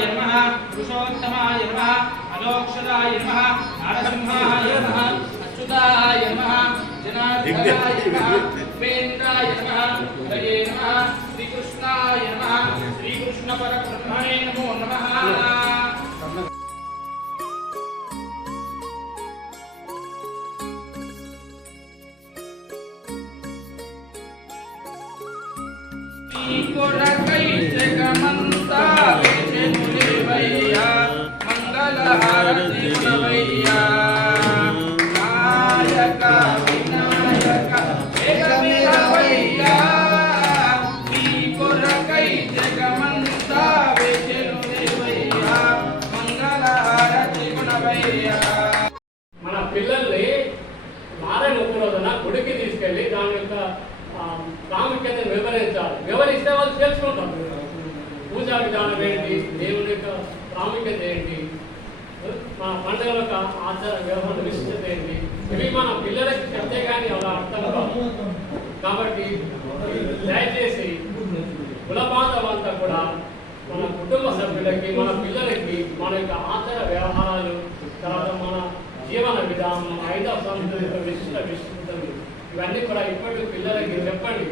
పురుషోత్తమాయ నమ పురుషోత్తమాయ నమ అలోక్షదాయ నమ నరసింహాయ నమ అచ్యుతాయ నమ జనార్దనాయ నమ ఉపేంద్రాయ నమ హరే నమ శ్రీకృష్ణాయ నమ శ్రీకృష్ణ పరబ్రహ్మణే నమో నమ ಕೊರಕೈ ಜಗಮಂತ వివరించాలి వివరిస్తే వాళ్ళు తెలుసుకుంటారు పూజా విధానం ఏంటి దేవుని యొక్క ప్రాముఖ్యత ఏంటి మన పండుగ యొక్క ఆచార వ్యవహార విశిష్టత ఏంటి ఇవి మన పిల్లలకి చెప్తే కానీ అలా అర్థం కాదు కాబట్టి దయచేసి కుల కూడా మన కుటుంబ సభ్యులకి మన పిల్లలకి మన యొక్క ఆచార వ్యవహారాలు తర్వాత మన జీవన విధానం ఐదవ సంస్కృతి విశిష్ట విశిష్టతలు ఇవన్నీ కూడా ఇప్పటి పిల్లలకి చెప్పండి